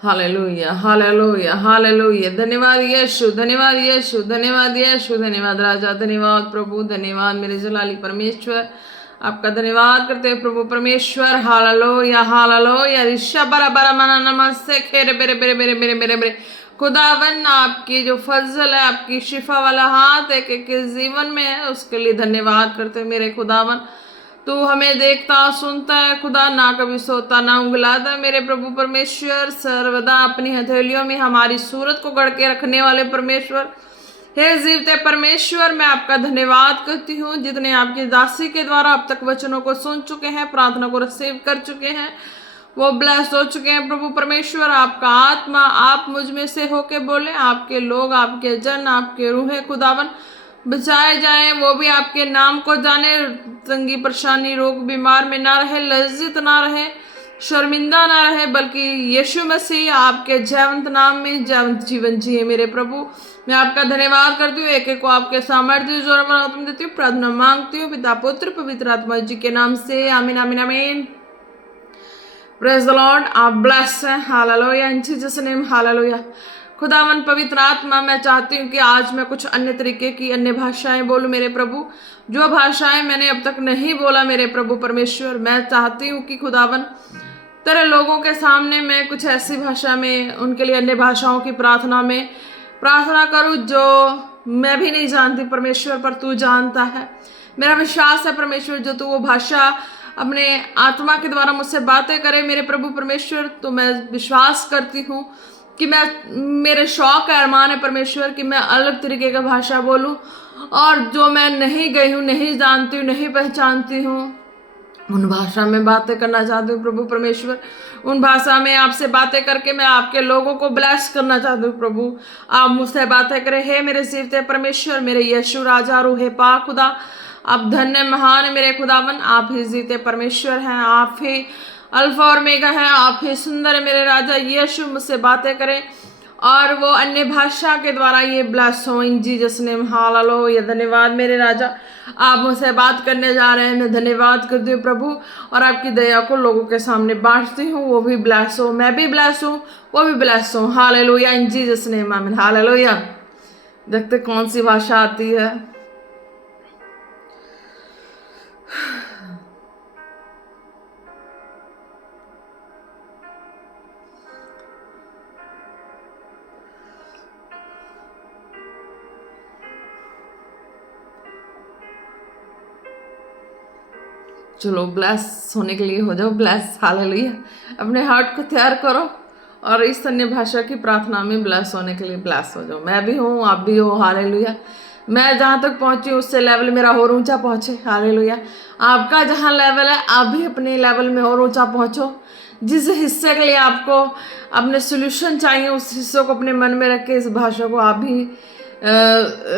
Hallelujah, hallelujah, hallelujah. धन्यवाद यीशु, धन्यवाद यीशु, धन्यवाद यीशु, धन्यवाद राजा, धन्यवाद प्रभु, धन्यवाद मेरे जलाली परमेश्वर। आपका धन्यवाद करते हैं प्रभु परमेश्वर। Hallelujah, hallelujah. ऋषा बरा बरा मना नमस्ते खेरे बेरे बेरे बेरे बेरे बेरे बेरे। खुदावन आपकी जो फजल है, आपकी शिफा वाला हाथ एक एक के जीवन में है, उसके लिए धन्यवाद करते हैं मेरे खुदावन। तू हमें देखता सुनता है खुदा, ना कभी सोता ना उंगलाता। मेरे प्रभु परमेश्वर सर्वदा अपनी हथेलियों में हमारी सूरत को गढ़ के रखने वाले परमेश्वर, हे जीवते परमेश्वर, मैं आपका धन्यवाद करती हूँ। जितने आपकी दासी के द्वारा अब तक वचनों को सुन चुके हैं, प्रार्थना को रिसीव कर चुके हैं, वो ब्लेस्ड हो चुके हैं प्रभु परमेश्वर। आपका आत्मा आप मुझ में से होके बोले, आपके लोग, आपके जन, आपके रूहें खुदावन बचाए जाएं, वो भी आपके नाम को जाने, तंगी परेशानी रोग बीमार में ना रहे, लज्जित ना रहे, शर्मिंदा ना रहे, बल्कि यीशु मसीह आपके जयवंत नाम में जयवंत जीवन जिए। मेरे प्रभु मैं आपका धन्यवाद करती हूँ, एक एक को आपके सामर्थ्य जोर आत्मा देती हूँ, प्रार्थना मांगती हूँ पिता पुत्र पवित्र आत्मा जी के नाम से, आमीन आमीन आमीन। Praise the Lord. आप ब्लेस हैं, हालेलुया, इन जीसस नेम, हालेलुया। खुदावन पवित्र आत्मा, मैं चाहती हूँ कि आज मैं कुछ अन्य तरीके की अन्य भाषाएं बोलूँ मेरे प्रभु, जो भाषाएं मैंने अब तक नहीं बोला मेरे प्रभु परमेश्वर। मैं चाहती हूँ कि खुदावन तेरे लोगों के सामने मैं कुछ ऐसी भाषा में उनके लिए अन्य भाषाओं की प्रार्थना में प्रार्थना करूँ जो मैं भी नहीं जानती परमेश्वर, पर तू जानता है। मेरा विश्वास है परमेश्वर, जो तू वो भाषा अपने आत्मा के द्वारा मुझसे बातें करे मेरे प्रभु परमेश्वर, तो मैं विश्वास करती हूँ कि मेरे शौक है, अरमान है परमेश्वर, कि मैं अलग तरीके का भाषा बोलूं, और जो मैं नहीं गई हूँ, नहीं जानती हूँ, नहीं पहचानती हूँ, उन भाषा में बातें करना चाहती हूँ प्रभु परमेश्वर। उन भाषा में आपसे बातें करके मैं आपके लोगों को ब्लेस करना चाहती हूँ प्रभु। आप मुझसे बातें करें, हे मेरे जीवते परमेश्वर, मेरे यीशु राजा रूहे पाक खुदा, आप धन्य महान मेरे खुदावन, आप ही जीते परमेश्वर हैं, आप ही अल्फा और मेगा है, आप ही सुंदर है मेरे राजा। यीशु मुझसे बातें करें और वो अन्य भाषा के द्वारा ये ब्लेस हो इन जीसस नेम, हालेलुया। धन्यवाद मेरे राजा, आप मुझसे बात करने जा रहे हैं, मैं धन्यवाद करती हूँ प्रभु, और आपकी दया को लोगों के सामने बांटती हूँ। वो भी ब्लेस हो, मैं भी ब्लेस हूँ, वो भी ब्लेस हो, हालेलुया, इन जीसस नेम, आमीन, हालेलुया। देखते कौन सी भाषा आती है। चलो ब्लेस होने के लिए हो जाओ ब्लेस, हालेलुया। अपने हार्ट को तैयार करो और इस अन्य भाषा की प्रार्थना में ब्लेस होने के लिए ब्लेस हो जाओ। मैं भी हूँ, आप भी हो, हालेलुया। मैं जहाँ तक पहुँची उससे लेवल मेरा और ऊंचा पहुँचे, हालेलुया। आपका जहाँ लेवल है, आप भी अपने लेवल में और ऊंचा पहुँचो। जिस हिस्से के लिए आपको अपने सोल्यूशन चाहिए, उस हिस्से को अपने मन में रख के इस भाषा को आप भी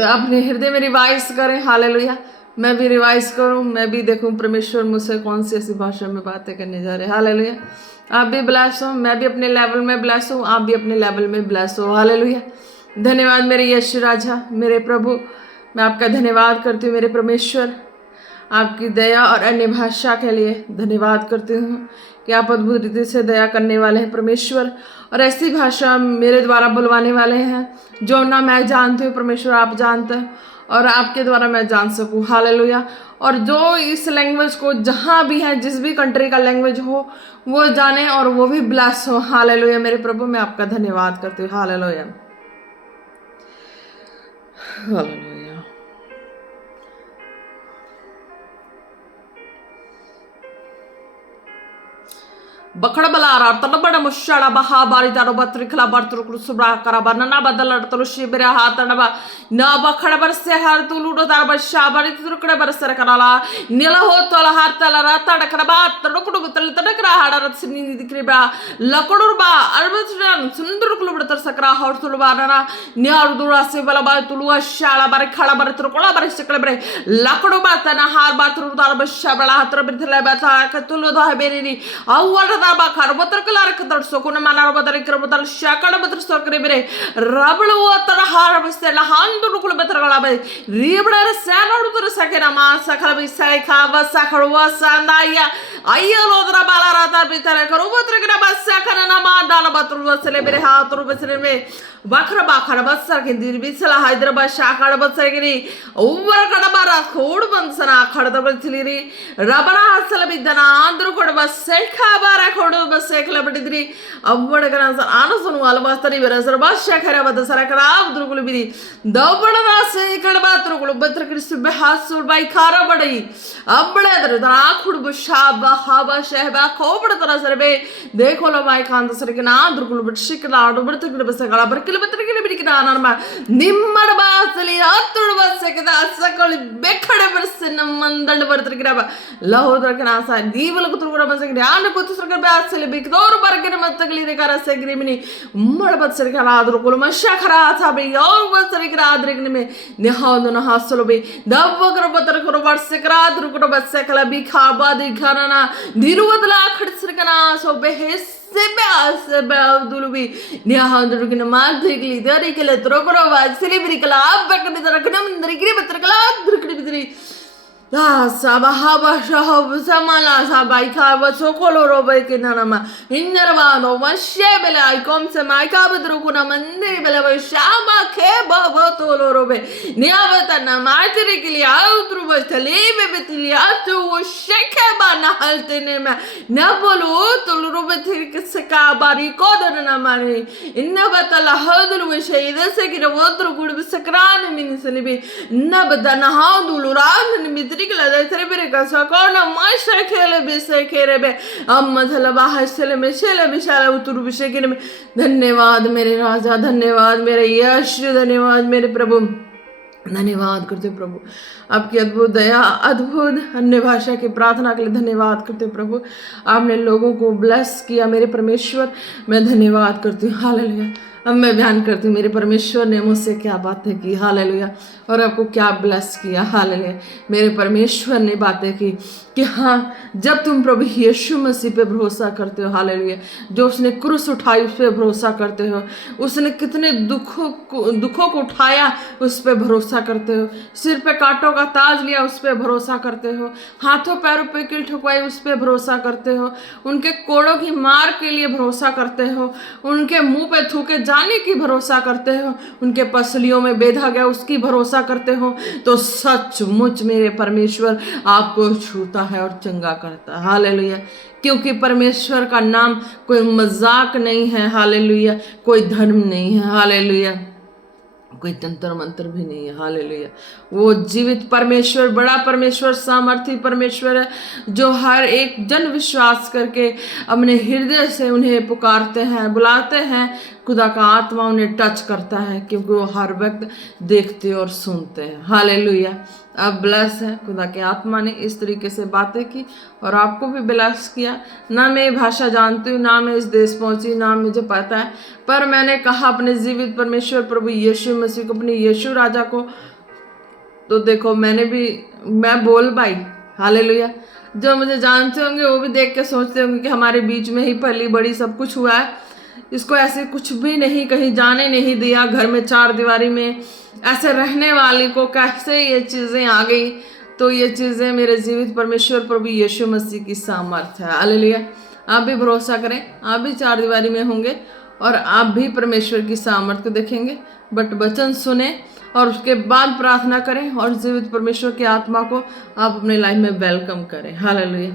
अपने हृदय में रिवाइज करें, हालेलुया। मैं भी रिवाइज करूं, मैं भी देखूं परमेश्वर मुझसे कौन सी ऐसी भाषा में बातें करने जा रहे हैं, हालेलुया। आप भी ब्लेस हो, मैं भी अपने लेवल में ब्लेस हूँ, आप भी अपने लेवल में ब्लेस हो, हालेलुया। धन्यवाद मेरे यीशु राजा, मेरे प्रभु, मैं आपका धन्यवाद करती हूँ मेरे परमेश्वर। आपकी दया और अन्य भाषा के लिए धन्यवाद करती हूँ कि आप अद्भुत रीति से दया करने वाले हैं परमेश्वर, और ऐसी भाषा मेरे द्वारा बुलवाने वाले हैं जो ना मैं जानती हूँ परमेश्वर, आप जानते हैं, और आपके द्वारा मैं जान सकूँ, हालेलुया। और जो इस लैंग्वेज को जहाँ भी है, जिस भी कंट्री का लैंग्वेज हो, वो जाने और वो भी ब्लेस हो, हालेलुया। मेरे प्रभु मैं आपका धन्यवाद करती हूँ, हालेलुया, हालेलुया। बखड़ बलारा तलबड़ मुश्शड़ बहा बारी तारो बत्रिखला बर्तुर सुब्रा करा बनना बदल तलु शिबिर हाथ नबा न बखड़ बरसे हर तुलुडो तार बशा बारी तुरकड़े बरसर कराला नील हो तल हार तल राता डकड़ बात तड़कुड़ तल तड़करा हाड़ रत सिनी दिक्री बा लकड़ुर बा अरबन सुंदर कुल बड़तर सकरा हर तुलबा नना निहार दुरा से बला बा तुलुआ शाला बारी खड़ा बारी तुरकड़ा बारी सकले बरे लकड़ो बा तना हार बा तुरु तार बशा बला हात्र बिरथले बता क तुलु दा बेरी औवर रबा खर बतर कलार कतर सोकुन माना बतर कर बतर शाकड़ बतर सोकरे बेरे रबड़ वो तर हार बसे लहान तो रुकुल बतर गला बे रिबड़ सैनड़ तर सकेना मा सखल बे सै खावा सखड़ वो संदाया आया लोदरा बाला राता बितर करो बतर कर बस सखना ना मा डाल बतर वसले बेरे हाथ रो बसले में वक्र बाखर बसर के दिल बिसला हैदराबाद शाकड़ बसर गिरी ओवर कड़बारा खोड़ बंसना खड़द बसलिरी रबना हसल बिदना आंध्र कोड बस खाबारा खोड़ बस एकला बडिद्री अव्वड़ गना सर आनसनु अलबस्तरी बेरसर बस शखरा बद सर कराब दुर्गुल बिरी दबड़ना से कड़बा दुर्गुल बत्र कृष्ण बहासुल बाई खारा बड़ई अब्बड़े दर दरा खुड़ बशाबा हाबा शहबा खोबड़ तरह सर बे देखो लो बाई खान सर के ना दुर्गुल बशिकला आडो बड़ तक बस गला बरकल बत्र के बिरी ना नरमा निम्मड़ बासली अतुड़ बस के दा सकल बेखड़े बरस मंदल बरत्र के रबा लहोदर के नासा दीवल को तुरगुरा बस के आन को तुसर के बासली बिकदोर बरगन मतगली रे कर से ग्रिमिनी उम्मड़ बस के आदर कुल मशा खरा था बे और बस के आदर में निहाद न हासलो बे दव कर बतर कर वर्ष के आदर को बस कला बि खाबा दि घरना दिरुवदला खड़सर के ना सो बेहेस से बेअब्दुलबी निहादुर्गिन माध्यगली दरिकले त्रोकरो वासली बिरिकला बकनि दरकनम दरिकरी बत्रकला दरकड़ी बिदरी साबाहा शहब समाला साबाई खाब सोकोलो रोबे के नामा इंदरवानो मशे बेले आइकॉम से माइका बद्रुकुना मंदिर बेले वशामा के बाबा तोलो रोबे नियावता ना मातरी के लिए आउत्रु बस्तले बेबेतली आतु वो शेखे बाना हलते ने मैं न बोलो तोलो रोबे थिर के सका बारी कोदन ना माने इन्ना बतला हदुल वशे इधर से कि वोत्रु गुड़ बसकरान मिनिसली बे न बदना हादुल रान मित्र तेरे बेरे का सकोन माशा खेले बिसे खेरे बे अम्मा थलबा हसले में चले बिशाला उतरु बिशे के में धन्यवाद मेरे राजा धन्यवाद मेरे यश धन्यवाद मेरे प्रभु धन्यवाद करते प्रभु आपकी अद्भुत दया अद्भुत अन्य भाषा की प्रार्थना के लिए धन्यवाद करते प्रभु आपने लोगों को ब्लेस किया मेरे परमेश्वर मैं धन्यवाद करती हूँ हालेलुया अब मैं बयान करती हूँ मेरे परमेश्वर ने मुझसे क्या बातें की हालेलुया और आपको क्या ब्लेस किया हालेलुया मेरे परमेश्वर ने बातें की कि हाँ जब तुम प्रभु यीशु मसीह पे भरोसा करते हो हालेलुया जो उसने क्रूस उठाई उस पर भरोसा करते हो उसने कितने दुखों को उठाया उस पर भरोसा करते हो सिर पे कांटों का ताज लिया उस पर भरोसा करते हो हाथों पैरों पे कील ठुकवाई उस पर भरोसा करते हो उनके कोड़ों की मार के लिए भरोसा करते हो उनके मुंह पे थूके जाने की भरोसा करते हो उनके पसलियों में बेधा गया उसकी भरोसा करते हो तो सचमुच मेरे परमेश्वर आपको छूता है और चंगा करता है हालेलुया क्योंकि परमेश्वर का नाम कोई मजाक नहीं है हालेलुया कोई धर्म नहीं है हालेलुया कोई तंत्र मंत्र भी नहीं है हालेलुया वो जीवित परमेश्वर बड़ा परमेश्वर सामर्थी परमेश्वर है जो हर एक जन विश्वास करके अपने हृदय से उन्हें पुकारते हैं बुलाते हैं खुदा का आत्मा उन्हें टच करता है क्योंकि वो हर वक्त देखते और सुनते हैं हालेलुया अब ब्लेस है खुदा के आत्मा ने इस तरीके से बातें की और आपको भी ब्लेस किया ना मैं ये भाषा जानती हूँ ना मैं इस देश पहुँची ना मुझे पता है पर मैंने कहा अपने जीवित परमेश्वर प्रभु यीशु मसीह को अपने यीशु राजा को तो देखो मैं बोल पाई हालेलुया जो मुझे जानते होंगे वो भी देख के सोचते होंगे कि हमारे बीच में ही पली बड़ी सब कुछ हुआ है इसको ऐसे कुछ भी नहीं कहीं जाने नहीं दिया घर में चार दीवारी में ऐसे रहने वाली को कैसे ये चीज़ें आ गई तो ये चीज़ें मेरे जीवित परमेश्वर प्रभु यीशु मसीह की सामर्थ है हालेलुया आप भी भरोसा करें आप भी चार दीवारी में होंगे और आप भी परमेश्वर की सामर्थ को देखेंगे बट वचन सुने और उसके बाद प्रार्थना करें और जीवित परमेश्वर की आत्मा को आप अपने लाइफ में वेलकम करें हालेलुया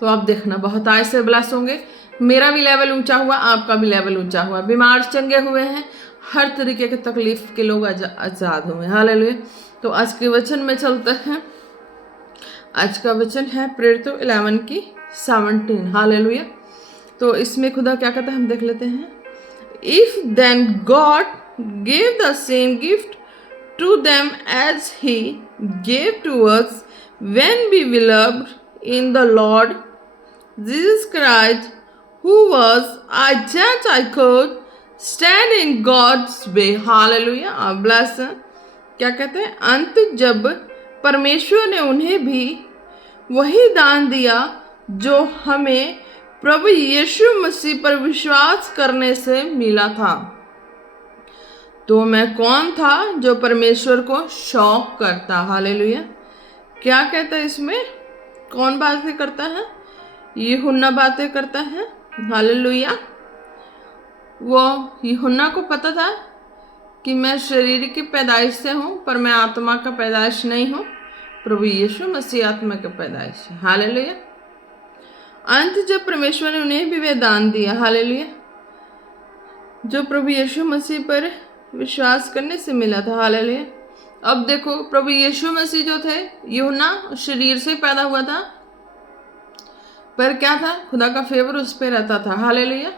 तो आप देखना बहुत आय से ब्लेस होंगे मेरा भी लेवल ऊंचा हुआ आपका भी लेवल ऊंचा हुआ बीमार चंगे हुए हैं हर तरीके के तकलीफ के लोग आज़ाद हुए हालेलुया तो आज के वचन में चलते हैं आज का वचन है प्रेरितों 11 की 17 हालेलुया तो इसमें खुदा क्या कहता है हम देख लेते हैं if then God gave the same gift to them as he gave to us when we believed in the Lord Jesus Christ, who was I judge I could stand in God's way. Hallelujah. bless. क्या कहते हैं अंत जब परमेश्वर ने उन्हें भी वही दान दिया जो हमें प्रभु यीशु मसीह पर विश्वास करने से मिला था। तो मैं कौन था जो परमेश्वर को शौक करता। हालेलुया। क्या कहता है इसमें? कौन बातें करता है? यूहन्ना बातें करता है। हालेलुया। वो यूहन्ना को पता था कि मैं शरीर की पैदाइश से हूँ, पर मैं आत्मा का पैदाइश नहीं हूँ। प्रभु यीशु मसीह आत्मा का पैदाइश है। हालेलुया। अंत जब परमेश्वर ने उन्हें भी वह दान दिया। हालेलुया। जो प्रभु यीशु मसीह पर विश्वास करने से मिला था। हालेलुया। अब देखो, प्रभु यीशु मसीह जो थे, यूहन्ना शरीर से पैदा हुआ था, पर क्या था? खुदा का फेवर उस पर रहता था। हालेलुया।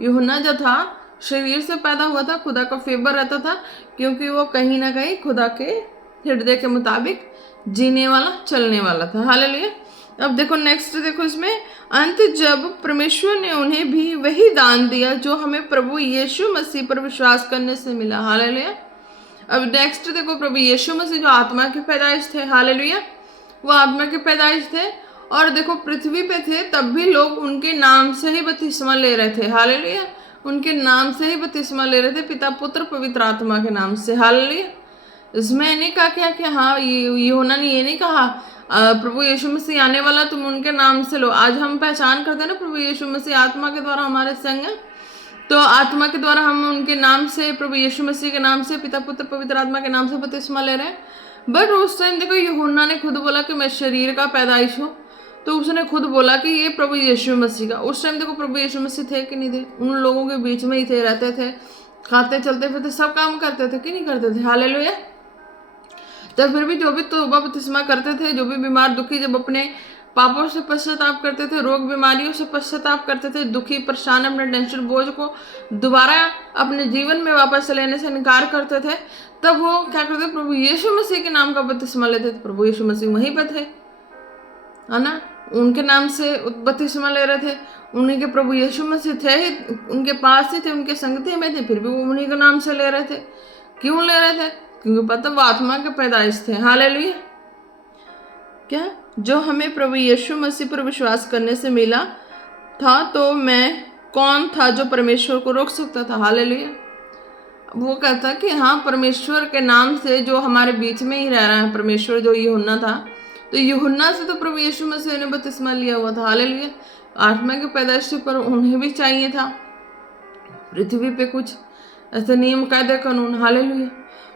यूहन्ना जो था शरीर से पैदा हुआ था, खुदा का फेवर रहता था, क्योंकि वो कहीं ना कहीं खुदा के हृदय के मुताबिक जीने वाला, चलने वाला था। हालेलुया। अब देखो नेक्स्ट, देखो इसमें, अंत जब परमेश्वर ने उन्हें भी वही दान दिया जो हमें प्रभु यीशु मसीह पर विश्वास करने से मिला। हालेलुया। अब नेक्स्ट देखो, प्रभु यीशु मसीह जो आत्मा की पैदाइश थे। हालेलुया। वो आत्मा की पैदाइश थे, और देखो पृथ्वी पे थे तब भी लोग उनके नाम से ही बपतिस्मा ले रहे थे। हालेलुया। उनके नाम से ही बपतिस्मा ले रहे थे, पिता पुत्र पवित्र आत्मा के नाम से। हालेलुया। इसमें नहीं कहा क्या कि हाँ, यूहन्ना ने ये नहीं कहा प्रभु यीशु मसीह आने वाला, तुम उनके नाम से लो। आज हम पहचान करते हैं ना, प्रभु यीशु मसीह आत्मा के द्वारा हमारे संग है, तो आत्मा के द्वारा हम उनके नाम से, प्रभु यीशु मसीह के नाम से, पिता पुत्र पवित्र आत्मा के नाम से बपतिस्मा ले रहे हैं। बट उस टाइम देखो, यूहन्ना ने खुद बोला कि मैं शरीर का पैदाइश हूँ, तो उसने खुद बोला कि ये प्रभु यीशु मसीह का। उस टाइम देखो प्रभु यीशु मसीह थे कि नहीं थे? उन लोगों के बीच में ही थे, रहते थे, खाते चलते फिरते, सब काम करते थे कि नहीं करते थे? हालेलुया। तो फिर भी जो भी तौबा बपतिस्मा करते थे, जो भी बीमार दुखी जब अपने पापों से पश्चाताप करते थे, रोग बीमारियों से पश्चाताप करते थे, दुखी परेशान अपने टेंशन बोझ को दोबारा अपने जीवन में वापस लेने से इनकार करते थे, तब वो क्या करते? प्रभु यीशु मसीह के नाम का बपतिस्मा लेते थे। प्रभु यीशु मसीह वहीं पे थे, है ना, उनके नाम से बपतिस्मा ले रहे थे। उन्हीं के प्रभु यीशु मसीह थे ही, उनके पास ही थे, उनके संगति में थे, फिर भी वो उन्हीं के नाम से ले रहे थे। क्यों ले रहे थे? क्योंकि पता वो आत्मा के पैदाइश थे। हालेलुया। क्या? जो हमें प्रभु यीशु मसीह पर विश्वास करने से मिला था, तो मैं कौन था जो परमेश्वर को रोक सकता था? हालेलुया। वो कहता कि हाँ, परमेश्वर के नाम से जो हमारे बीच में ही रह रहा है, परमेश्वर जो यूहन्ना था, तो यूहन्ना से तो प्रभु यीशु मसीह ने बपतिस्मा लिया हुआ था। हालेलुया। आत्मा के पैदाइश पर उन्हें भी चाहिए था पृथ्वी पे कुछ ऐसे नियम कायदे कानून। हालेलुया।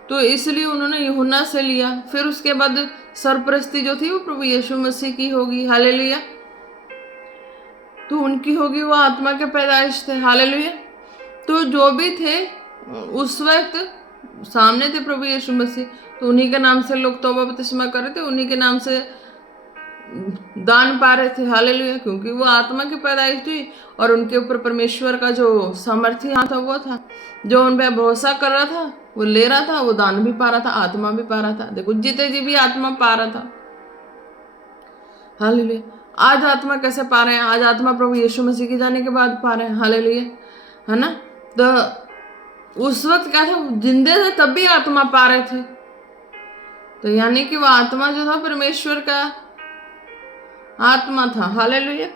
तो इसलिए उन्होंने यूहन्ना से लिया। फिर उसके बाद सरपरस्ती जो थी वो प्रभु यीशु मसीह की होगी। हालेलुया। तो उनकी होगी, वो आत्मा के पैदाइश थे। हालेलुया। तो जो भी थे उस वक्त सामने थे प्रभु यीशु मसीह, तो उन्हीं के नाम से लोग तौबा बपतिस्मा कर रहे थे, उन्हीं के नाम से दान पा रहे थे। हालेलुया। क्योंकि वो आत्मा की पैदाइश थी और उनके ऊपर परमेश्वर का जो सामर्थ्य हाथ था वो था, जो उन पर भरोसा कर रहा था वो ले रहा था, वो दान भी पा रहा था, आत्मा भी पा रहा था। देखो जीते जी भी आत्मा पा रहा था। हालेलुया। आज आत्मा कैसे पा रहे हैं? आज आत्मा प्रभु यीशु मसीह के जाने के बाद पा रहे हैं। हालेलुया, है ना। तो उस वक्त क्या था? जिंदे थे तब भी आत्मा पा रहे थे। तो यानी कि वो आत्मा जो था परमेश्वर का आत्मा था। हालेलुया।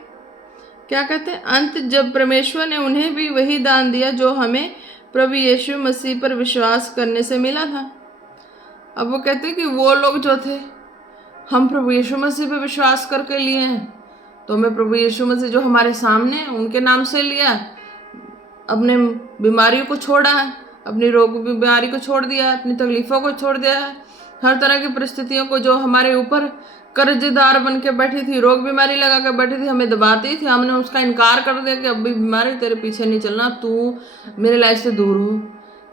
क्या कहते हैं? अंत जब परमेश्वर ने उन्हें भी वही दान दिया जो हमें प्रभु यीशु मसीह पर विश्वास करने से मिला था। अब वो कहते हैं कि वो लोग जो थे, हम प्रभु यीशु मसीह पर विश्वास करके लिए हैं, तो हमें प्रभु यीशु मसीह जो हमारे सामने है उनके नाम से लिया, अपने बीमारियों को छोड़ा है, अपनी रोग बीमारी को छोड़ दिया है, अपनी तकलीफ़ों को छोड़ दिया है, हर तरह की परिस्थितियों को जो हमारे ऊपर कर्जदार बन के बैठी थी, रोग बीमारी लगा कर बैठी थी, हमें दबाती थी, हमने उसका इनकार कर दिया कि अब भी बीमारी तेरे पीछे नहीं चलना, तू मेरे लाइफ से दूर हो।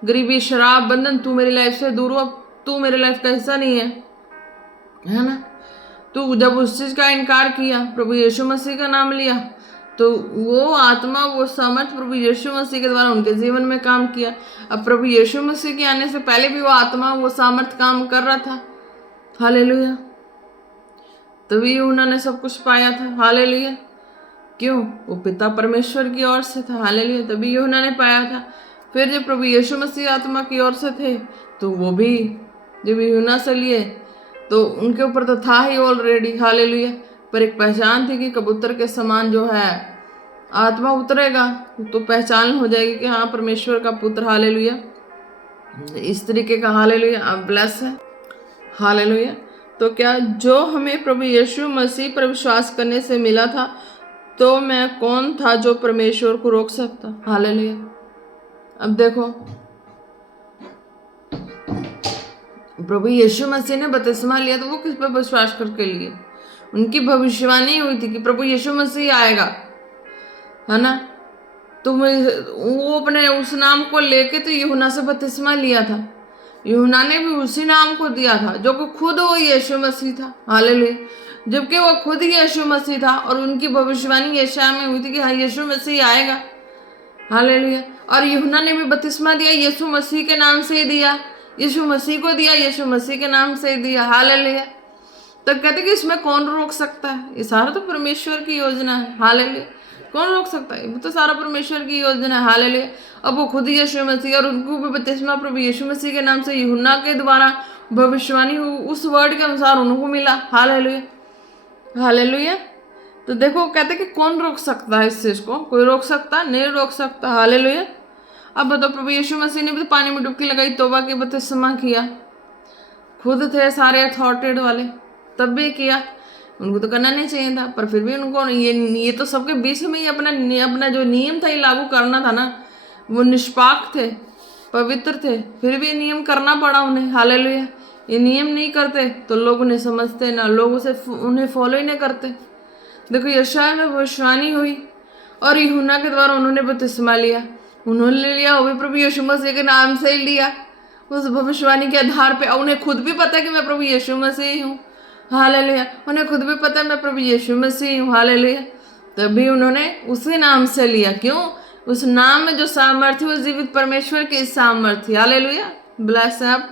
गरीबी, शराब, बंधन, तू मेरी लाइफ से दूर हो, अब तू मेरे लाइफ का हिस्सा नहीं है ना। तो जब उस चीज़ का इनकार किया, प्रभु यीशु मसीह का नाम लिया, तो वो आत्मा, वो सामर्थ प्रभु यीशु मसीह के द्वारा उनके जीवन में काम किया। अब प्रभु यीशु मसीह के आने से पहले भी वो आत्मा, वो सामर्थ काम कर रहा था। हालेलुया। तभी उन्होंने सब कुछ पाया था। हालेलुया। क्यों? वो पिता परमेश्वर की ओर से था। हालेलुया। तभी उन्होंने पाया था। फिर जब प्रभु यीशु मसीह आत्मा की ओर से थे, तो वो भी जब यूहन्ना से लिए तो उनके ऊपर तो था ही ऑलरेडी। हालेलुया। पर एक पहचान थी कि कबूतर के समान जो है आत्मा उतरेगा तो पहचान हो जाएगी कि हाँ परमेश्वर का पुत्र, हालेलुया। इस तरीके का हालेलुया आप ब्लेस है, हालेलुया। तो क्या जो हमें प्रभु यीशु मसीह पर विश्वास करने से मिला था, तो मैं कौन था जो परमेश्वर को रोक सकता, हालेलुया। अब देखो प्रभु यीशु मसीह ने बपतिस्मा लिया तो वो किस पर विश्वास करके लिए? उनकी भविष्यवाणी हुई थी कि प्रभु यीशु मसीह आएगा, है ना। तो वो अपने उस नाम को लेके तो यूहन्ना से बपतिस्मा लिया था। यूहन्ना ने भी उसी नाम को दिया था जो कि खुद वो यीशु मसीह था, हालेलुया। जबकि वो खुद यीशु मसीह था और उनकी भविष्यवाणी यशायाह में हुई थी कि हाँ यीशु मसीह आएगा, हालेलुया। और यूहन्ना ने भी बपतिस्मा दिया यीशु मसीह के नाम से ही दिया, यीशु मसीह को दिया, यीशु मसीह के नाम से ही दिया, हालेलुया। तो कहते कि इसमें कौन रोक सकता है? ये सारा तो परमेश्वर की योजना है, हालेलुया। कौन रोक सकता है? वो तो सारा परमेश्वर की योजना है, हालेलुया। अब वो खुद यीशु मसीह, और उनको भी बपतिस्मा प्रभु यीशु मसीह के नाम से यूहन्ना के द्वारा भविष्यवाणी उस वर्ड के अनुसार उनको मिला, हालेलुया, हालेलुया। तो देखो कहते कि कौन रोक सकता है इस चीज को? कोई रोक सकता नहीं, रोक सकता, हालेलुया। अब बताओ प्रभु यीशु मसीह ने भी पानी में डुबकी लगाई, तौबा की बपतिस्मा किया, खुद थे सारे अथॉरिटेड वाले, तब भी किया। उनको तो करना नहीं चाहिए था, पर फिर भी उनको ये तो सबके बीच में ही अपना जो नियम था ये लागू करना था ना। वो निष्पाक थे, पवित्र थे, फिर भी नियम करना पड़ा उन्हें, हालेलुया। ये नियम नहीं करते तो लोग उन्हें समझते ना, लोग उन्हें फॉलो ही नहीं करते। देखो यशायाह में भविष्यवाणी हुई और यूहन्ना के द्वारा उन्होंने बपतिस्मा लिया, उन्होंने लिया वो भी प्रभु यीशु मसीह के नाम से ही लिया, उस भविष्यवाणी के आधार पे। उन्हें खुद भी पता है कि मैं प्रभु यीशु मसीह हूँ, हालेलुया। उन्हें खुद भी पता है मैं प्रभु यीशु मसीह हूँ, हालेलुया। तभी उन्होंने उसी नाम से लिया। क्यों? उस नाम में जो सामर्थ्य, वो जीवित परमेश्वर की सामर्थ्य, हालेलुया, ब्लेस है आप।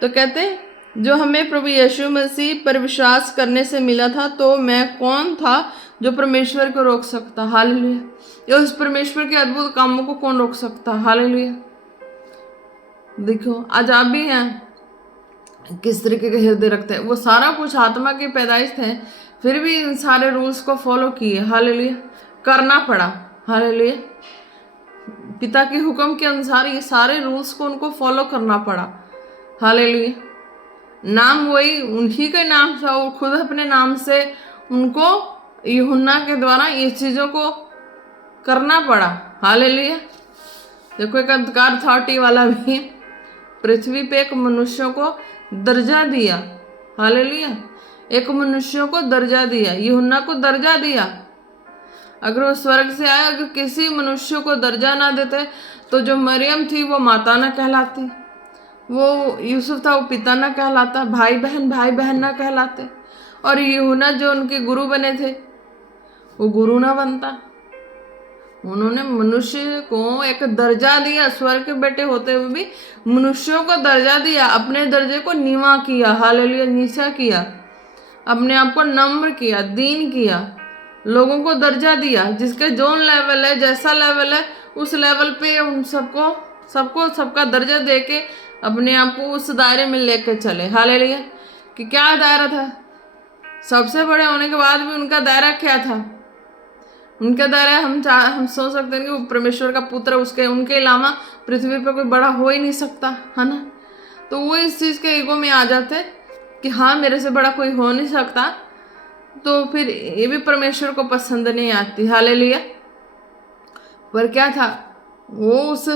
तो कहते जो हमें प्रभु यीशु मसीह पर विश्वास करने से मिला था, तो मैं कौन था जो परमेश्वर को रोक सकता, हालेलुया। या उस परमेश्वर के अद्भुत कामों को कौन रोक सकता, हालेलुया। देखो आज आप भी हैं, किस तरीके के हृदय रखते हैं। वो सारा कुछ आत्मा की पैदाइश थे, फिर भी इन सारे रूल्स को फॉलो किए, हालेलुया, करना पड़ा, हालेलुया। पिता के हुक्म के अनुसार ये सारे रूल्स को उनको फॉलो करना पड़ा, हालेलुया। नाम वही उन्हीं के नाम था, वो खुद अपने नाम से उनको यूहन्ना के द्वारा ये चीजों को करना पड़ा, हालेलुया। देखो एक अधिकार अथॉरिटी वाला भी पृथ्वी पे एक मनुष्यों को दर्जा दिया, हालेलुया। एक मनुष्यों को दर्जा दिया, यूहन्ना को दर्जा दिया। अगर वो स्वर्ग से आए, अगर किसी मनुष्य को दर्जा ना देते तो जो मरियम थी वो माता ना कहलाती, वो यूसुफ था वो पिता ना कहलाता, भाई बहन ना कहलाते, और यूहन्ना जो उनके गुरु बने थे वो गुरु ना बनता। उन्होंने मनुष्य को एक दर्जा दिया, स्वर्ग के बेटे होते हुए भी मनुष्यों को दर्जा दिया, अपने दर्जे को नीवा किया, हालेलुया, नीचा किया, अपने आप को नम्र किया, दीन किया, लोगों को दर्जा दिया। जिसके जो लेवल है, जैसा लेवल है, उस लेवल पे उन सबको सबका दर्जा दे के अपने आप को उस दायरे में लेकर चले, हालेलुया। कि क्या दायरा था? सबसे बड़े होने के बाद भी उनका दायरा क्या था? उनका दायरा हम सोच सकते हैं कि वो परमेश्वर का पुत्र, उसके उनके अलावा पृथ्वी पर कोई बड़ा हो ही नहीं सकता, है ना। तो वो इस चीज़ के ईगो में आ जाते कि हाँ मेरे से बड़ा कोई हो नहीं सकता, तो फिर ये भी परमेश्वर को पसंद नहीं आती, हालेलुया। पर क्या था, वो उस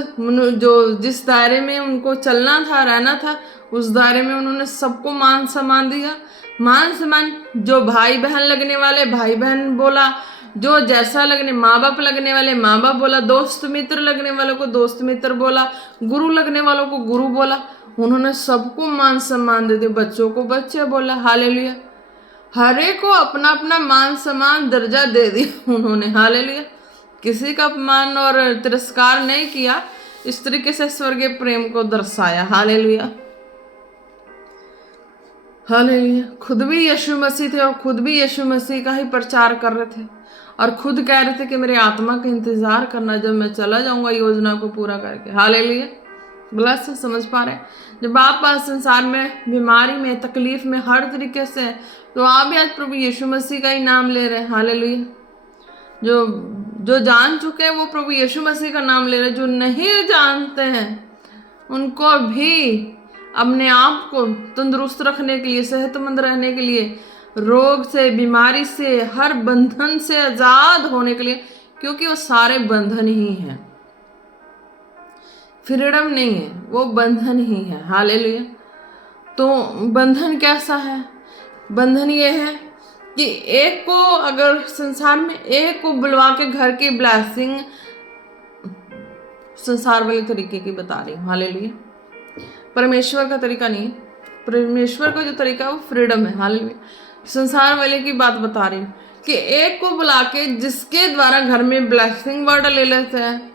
जो जिस दायरे में उनको चलना था, रहना था, उस दायरे में उन्होंने सबको मान सम्मान दिया। मान सम्मान, जो भाई बहन लगने वाले भाई बहन बोला, जो जैसा लगने माँ बाप लगने वाले माँ बाप बोला, दोस्त मित्र लगने वालों को दोस्त मित्र बोला, गुरु लगने वालों को गुरु बोला। उन्होंने सबको मान सम्मान दे दिया, बच्चों को बच्चे बोला, हालेलुया। हरे को अपना अपना मान सम्मान दर्जा दे दिया उन्होंने, हालेलुया। किसी का अपमान और तिरस्कार नहीं किया, इस तरीके से स्वर्गीय प्रेम को दर्शाया, हालेलुया, हालेलुया। खुद भी यीशु मसीह थे और खुद भी यीशु मसीह का ही प्रचार कर रहे थे, और खुद कह रहे थे कि मेरे आत्मा का इंतजार करना, जब मैं चला जाऊंगा योजना को पूरा करके, हालेलुया, ब्लस से समझ पा रहे हैं। जब आप संसार में बीमारी में तकलीफ में हर तरीके से, तो आप भी आज प्रभु यीशु मसीह का ही नाम ले रहे हैं, हालेलुया। जो जो जान चुके हैं वो प्रभु यीशु मसीह का नाम ले रहे हैं। जो नहीं जानते हैं उनको भी अपने आप को तंदुरुस्त रखने के लिए, सेहतमंद रहने के लिए, रोग से, बीमारी से, हर बंधन से आजाद होने के लिए, क्योंकि वो सारे बंधन ही हैं, फ्रीडम नहीं है, वो बंधन ही है। हालेलुया। तो बंधन कैसा है? बंधन ये है कि एक को, अगर संसार में एक को बुलवा के घर की ब्लेसिंग संसार वाले तरीके की बता रही हूँ। हालेलुया। परमेश्वर का तरीका नहीं है। परमेश्वर का जो तरीका है वो फ्रीडम है। हालेलुया। संसार वाले की बात बता रही हूँ कि एक को बुला के जिसके द्वारा घर में ब्लेसिंग वर्ड ले लेते हैं।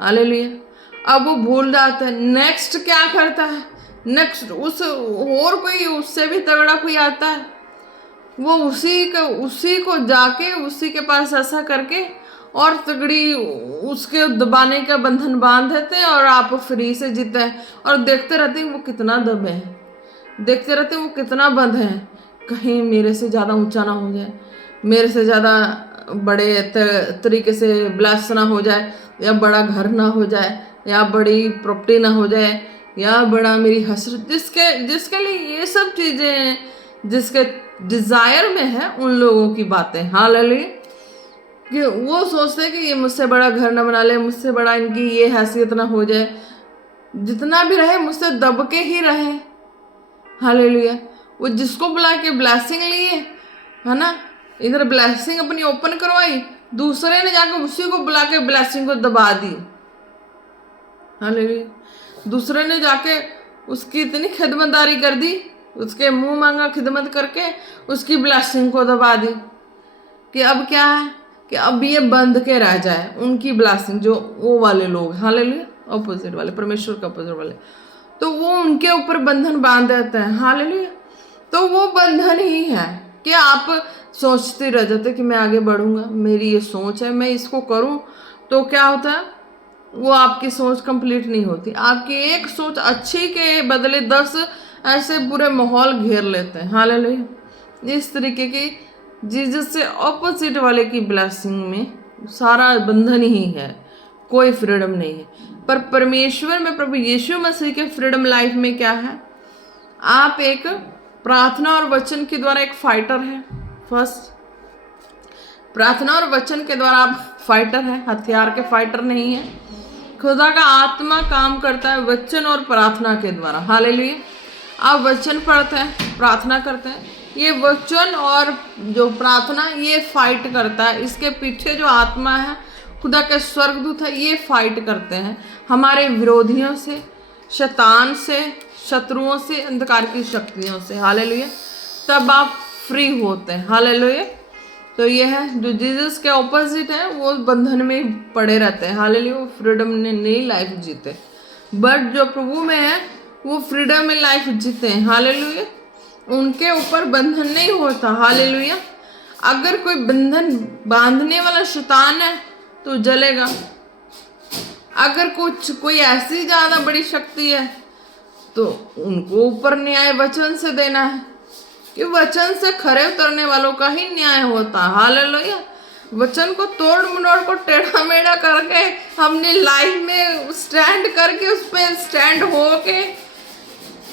हालेलुया। अब वो भूल जाते हैं। नेक्स्ट क्या करता है? नेक्स्ट उस और कोई उससे भी तगड़ा कोई आता है, वो उसी को जाके उसी के पास ऐसा करके और तगड़ी उसके दबाने का बंधन बांध देते हैं और आप फ्री से जीते हैं। और देखते रहते हैं वो कितना दबे हैं, देखते रहते हैं वो कितना बंद है, कहीं मेरे से ज़्यादा ऊंचा ना हो जाए, मेरे से ज़्यादा बड़े तरीके से ब्लास्ट ना हो जाए, या बड़ा घर ना हो जाए, या बड़ी प्रॉपर्टी ना हो जाए, या बड़ा मेरी हसरत, जिसके लिए ये सब चीज़ें जिसके डिज़ायर में है, उन लोगों की बातें। हालेलुया। कि वो सोचते हैं कि ये मुझसे बड़ा घर ना बना ले, मुझसे बड़ा इनकी ये हैसियत ना हो जाए, जितना भी रहे मुझसे दब के ही रहे। हालेलुया। वो जिसको बुला के ब्लेसिंग लिए है ना, इधर ब्लेसिंग अपनी ओपन करवाई, दूसरे ने जाकर उसी को बुला के ब्लेसिंग को दबा दी। हालेलुया। दूसरे ने जाके उसकी इतनी खिदमतदारी कर दी, उसके मुंह मांगा खिदमत करके उसकी ब्लेसिंग को दबा दी, कि अब क्या है कि अब ये बंद के रह जाए उनकी ब्लेसिंग, जो वो वाले लोग, हालेलुया, ऑपोजिट वाले, परमेश्वर के ऑपोजिट वाले, तो वो उनके ऊपर बंधन बांध देते हैं। हालेलुया। तो वो बंधन ही है कि आप सोचते रह जाते कि मैं आगे बढ़ूंगा, मेरी ये सोच है, मैं इसको करूं, तो क्या होता है, वो आपकी सोच कंप्लीट नहीं होती। आपकी एक सोच अच्छी के बदले 10 ऐसे बुरे माहौल घेर लेते हैं। हालेलुया। इस तरीके की जीसस से ऑपोजिट वाले की ब्लेसिंग में सारा बंधन ही है, कोई फ्रीडम नहीं है। पर परमेश्वर में, प्रभु यीशु मसीह के फ्रीडम लाइफ में क्या है? आप एक प्रार्थना और वचन के द्वारा एक फाइटर है। फर्स्ट, प्रार्थना और वचन के द्वारा आप फाइटर हैं, हथियार के फाइटर नहीं है। खुदा का आत्मा काम करता है वचन और प्रार्थना के द्वारा। हालेलुया। आप वचन पढ़ते हैं, प्रार्थना करते हैं, ये वचन और जो प्रार्थना ये फाइट करता है। इसके पीछे जो आत्मा है, खुदा के स्वर्गदूत है, ये फाइट करते हैं हमारे विरोधियों से, शैतान से, शत्रुओं से, अंधकार की शक्तियों से। हालेलुया। तब आप फ्री होते हैं। हालेलुया। तो ये है जो जीसस के ऑपोजिट है, वो बंधन में पड़े रहते हैं। हालेलुया। वो फ्रीडम में नई लाइफ जीते, बट जो प्रभु में है वो फ्रीडम में लाइफ जीते हैं। हालेलुया। उनके ऊपर बंधन नहीं होता। हालेलुया। अगर कोई बंधन बांधने वाला शैतान है तो जलेगा। अगर कोई ऐसी ज्यादा बड़ी शक्ति है तो उनको ऊपर न्याय वचन से देना है, कि वचन से खरे उतरने वालों का ही न्याय होता है। हालेलुया। वचन को तोड़ मरोड़ को टेढ़ा मेढ़ा करके हमने लाइफ में स्टैंड करके उस पर स्टैंड हो के,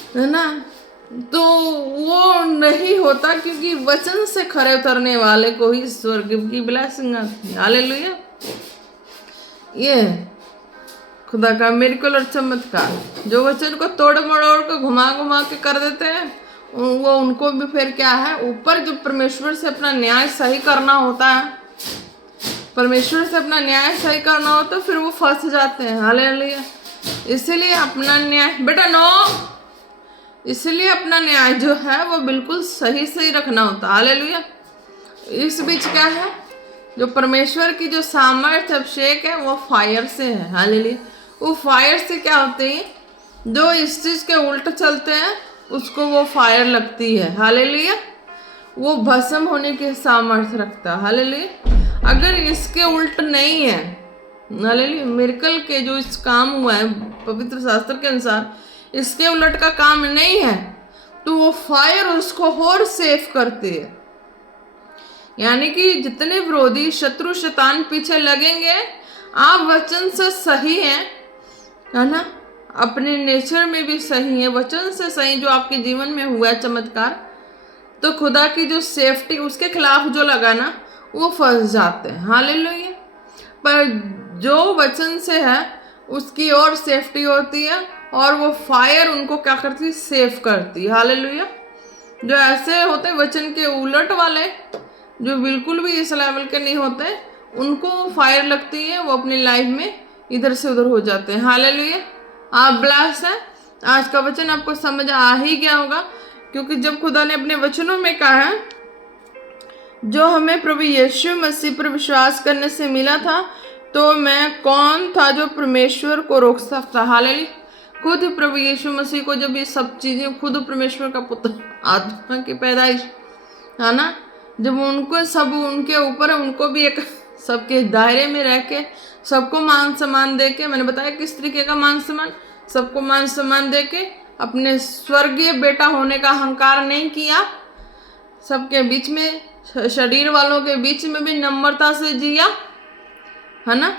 है ना, तो वो नहीं होता, क्योंकि वचन से खरे उतरने वाले को ही स्वर्ग की ब्लेसिंग आती है। हालेलुया। ये खुदा का मिरेकल और चमत्कार, जो वचन को तोड़ मरोड़ को घुमा घुमा के कर देते हैं, वो उनको भी फिर क्या है, ऊपर जो परमेश्वर से अपना न्याय सही करना होता है, परमेश्वर से अपना न्याय सही करना होता है, फिर वो फंस जाते हैं। हालेलुया। इसीलिए अपना न्याय, बेटा नो, इसलिए अपना न्याय जो है वो बिल्कुल सही सही रखना होता है। हालेलुया। इस बीच क्या है, जो परमेश्वर की जो सामर्थ्य अभिषेक है वो फायर से है। हालेलुया। वो फायर से क्या होते हैं, जो इस चीज के उल्ट चलते हैं उसको वो फायर लगती है। हालेलुया। वो भस्म होने के सामर्थ्य रखता है। हालेलुया। अगर इसके उल्ट नहीं है, हालेलुया, मिरेकल के जो इस काम हुआ है पवित्र शास्त्र के अनुसार, इसके उलट का काम नहीं है, तो वो फायर उसको और सेफ करती है यानी कि जितने विरोधी शत्रु शैतान पीछे लगेंगे, आप वचन से सही हैं, है ना, अपने नेचर में भी सही है, वचन से सही जो आपके जीवन में हुआ है चमत्कार, तो खुदा की जो सेफ्टी उसके खिलाफ जो लगा ना, वो फंस जाते हैं। हालेलुया। पर जो वचन से है उसकी और सेफ्टी होती है, और वो फायर उनको क्या करती है, सेफ करती है। हालेलुया। जो ऐसे होते वचन के उलट वाले, जो बिल्कुल भी इस लेवल के नहीं होते, उनको फायर लगती है, वो अपनी लाइफ में इधर से उधर हो जाते हैं। हालेलुया। आप ब्लेस्ड हैं। आज का वचन आपको समझ आ ही गया होगा, क्योंकि जब खुदा ने अपने वचनों में कहा है, जो हमें प्रभु यीशु मसीह पर विश्वास करने से मिला था, तो मैं कौन था जो परमेश्वर को रोक सकता। हालेलुया। खुद प्रभु यीशु मसीह को जब ये सब चीजें, खुद परमेश्वर का पुत्र, आत्मा की पैदाइश, है ना, जब उनको सब उनके ऊपर है, उनको भी एक सबके दायरे में रह के सबको मान सम्मान दे के, मैंने बताया किस तरीके का मान सम्मान, सबको मान सम्मान दे के अपने स्वर्गीय बेटा होने का अहंकार नहीं किया, सबके बीच में, शरीर वालों के बीच में भी नम्रता से जिया, है ना।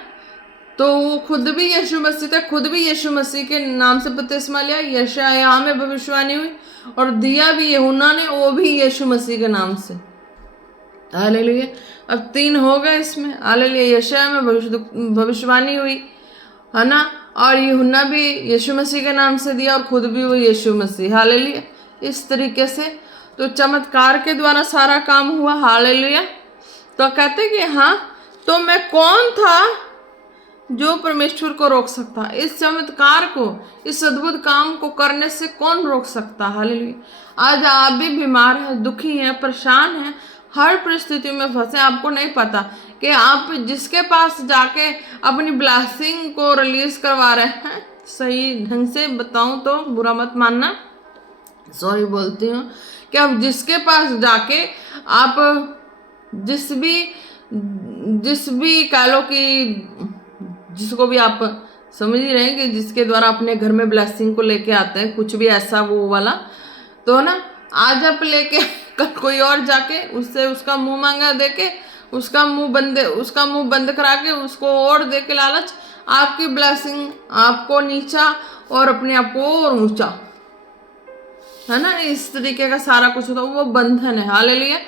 तो वो खुद भी यीशु मसीह थे, खुद भी यीशु मसीह के नाम से बपतिस्मा लिया, यशायाह में भविष्यवाणी हुई, और दिया भी यूहन्ना ने, वो भी यीशु मसीह के नाम से। हालेलुया। अब 3 हो गए इसमें। हालेलुया। यशायाह में भविष्यवाणी हुई, है ना, और यूहन्ना भी यीशु मसीह के नाम से दिया, और खुद भी वो यीशु मसीह। हालेलुया। इस तरीके से तो चमत्कार के द्वारा सारा काम हुआ। हालेलुया। तो कहते कि हाँ, तो मैं कौन था जो परमेश्वर को रोक सकता, इस चमत्कार को, इस अद्भुत काम को करने से कौन रोक सकता। हालेलुया। आज आप भी बीमार हैं, दुखी हैं, परेशान हैं, हर परिस्थिति में फंसे, आपको नहीं पता कि आप जिसके पास जाके अपनी ब्लेसिंग को रिलीज करवा रहे हैं, सही ढंग से बताऊं तो बुरा मत मानना, सॉरी बोलती हूँ, कि आप जिसके पास जाके आप जिस भी कह लो कि जिसको भी आप समझ ही रहे हैं कि जिसके द्वारा अपने घर में ब्लेसिंग को लेके आते हैं, कुछ भी ऐसा वो वाला, तो ना आज आप लेके कल कोई और जाके उससे उसका मुंह मांगा देके, उसका मुंह बंद करा के, उसको और दे के लालच, आपकी ब्लेसिंग आपको नीचा और अपने आप को और ऊंचा, है ना, इस तरीके का सारा कुछ होता है, वो बंधन है। हालेलुया।